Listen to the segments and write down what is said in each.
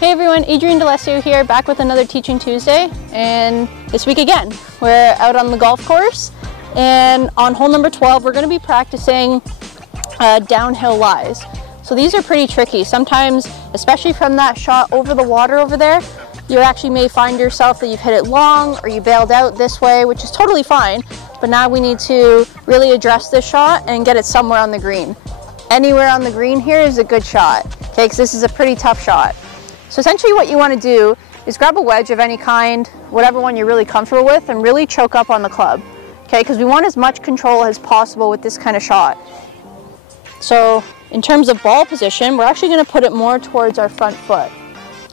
Hey everyone, Adrienne here, back with another Teaching Tuesday, and this week again, we're out on the golf course, and on hole number 12, we're going to be practicing downhill lies. So these are pretty tricky. Sometimes, especially from that shot over the water over there, you actually may find yourself that you've hit it long or you bailed out this way, which is totally fine, but now we need to really address this shot and get it somewhere on the green. Anywhere on the green here is a good shot, okay, because this is a pretty tough shot. So essentially what you want to do is grab a wedge of any kind, whatever one you're really comfortable with, and really choke up on the club, okay, because we want as much control as possible with this kind of shot. So in terms of ball position, we're actually going to put it more towards our front foot,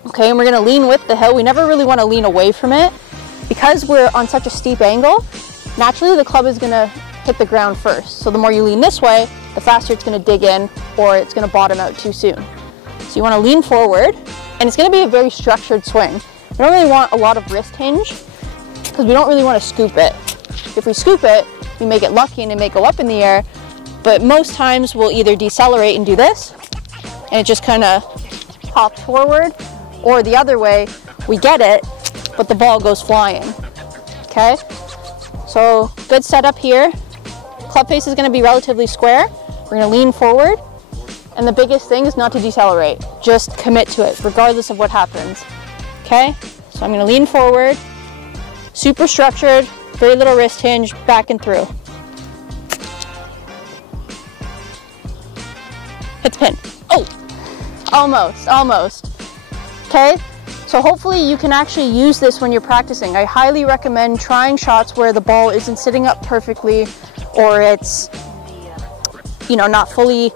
okay, and we're going to lean with the hill. We never really want to lean away from it. Because we're on such a steep angle, naturally the club is going to hit the ground first. So the more you lean this way, the faster it's going to dig in, or it's going to bottom out too soon. So you want to lean forward. And it's going to be a very structured swing. We don't really want a lot of wrist hinge because we don't really want to scoop it. If we scoop it, we may get lucky and it may go up in the air, but most times we'll either decelerate and do this, and it just kind of pops forward, or the other way, we get it, but the ball goes flying, okay? So good setup here. Club face is going to be relatively square. We're going to lean forward. And the biggest thing is not to decelerate. Just commit to it, regardless of what happens. Okay? So I'm going to lean forward, super structured, very little wrist hinge, back and through. Hit the pin. Oh! Almost. Okay? So hopefully you can actually use this when you're practicing. I highly recommend trying shots where the ball isn't sitting up perfectly, or it's, not fully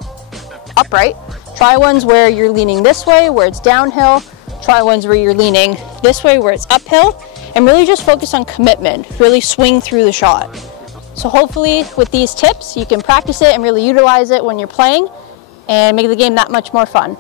upright. Try ones where you're leaning this way, where it's downhill. Try ones where you're leaning this way, where it's uphill, and really just focus on commitment. Really swing through the shot. So hopefully with these tips, you can practice it and really utilize it when you're playing and make the game that much more fun.